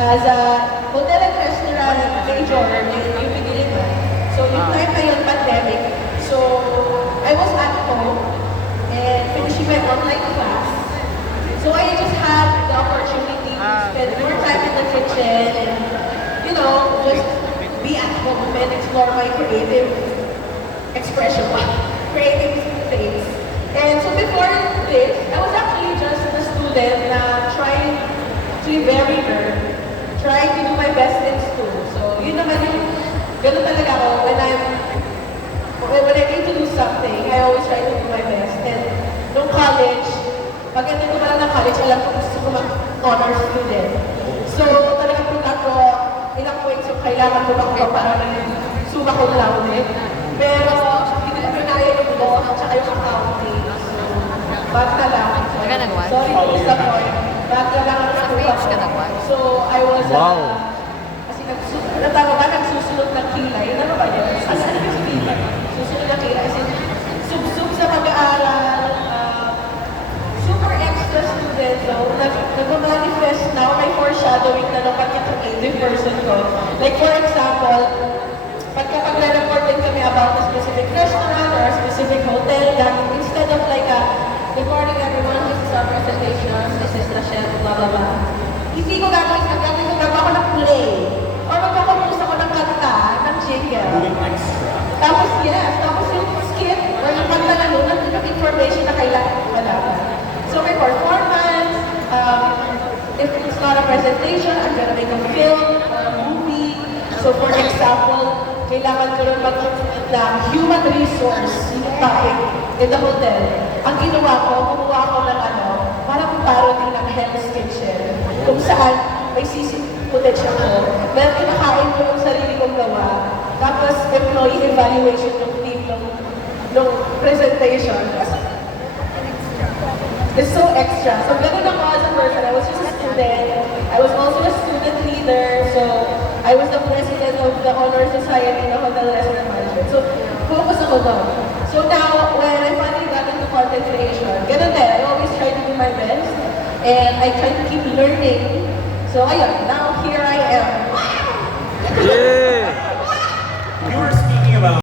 as a hotel and restaurant major in Pilipinas. So yung time na yun, pandemic. So I was at home and finishing my online class. So I just had the opportunity to spend more time in the kitchen and, you know, just be at home and explore my creative expression, creative things. And so before this, I was actually just a student na trying to be very learn, trying to do my best in school. So yun naman yung, ganun talaga ako when I need to do something, I always try to do my best. And nung college, pag nandito ko lang ng college, alam ko gusto ko mag-honor student. So talagang punta ko, ilang points yung kailangan ko makuha para suma ko lang ulit. Pero hindi ko pinaya yung law at saka yung accounting. Ba't na lang. Sorry to disappoint. Ba't na lang ang nakuha ko. So I was, kasi natawag ba, nagsusunod ng kilay. Ano ba yun? Ano yung kilay? Susunod ng kilay. Kasi sub-sub sa pag-aaral. Super extra student. So nag-manifest now, may foreshadowing na ng pagka-creative person ko. Like for example, pagka-report din kami about a specific restaurant or a specific hotel, instead of like good morning everyone, this is our presentation, this is Rachel, blah blah blah. Hindi ko gagawin, ako ng play. Or magkakompose ako ng kanta, ng jingle. Tapos tapos yung skit, or yung kanta na nun, ng information na kailangan ko malaman. So may performance, if it's not a presentation, I'm gonna make a film, or a movie. So for example, kailangan ko rin mag-implement na human resource topic in the hotel. Ang ginawa ko, kumuha ko ng parang parody ng Hell's Kitchen, kung saan may CCTV footage ako, dahil kinakain ko yung sarili kong gawa, tapos employee evaluation ng team ng presentation. It's so extra. So ganun ako as a person. I was just a student. I was also a student leader. So I was the president of the Honor Society ng Hotel Restaurant Management. So focus ako doon. So now, when I finally got into content creation, ganun din. I always try to do my best. And I try to keep learning. So ayun, now here I am. Yeah!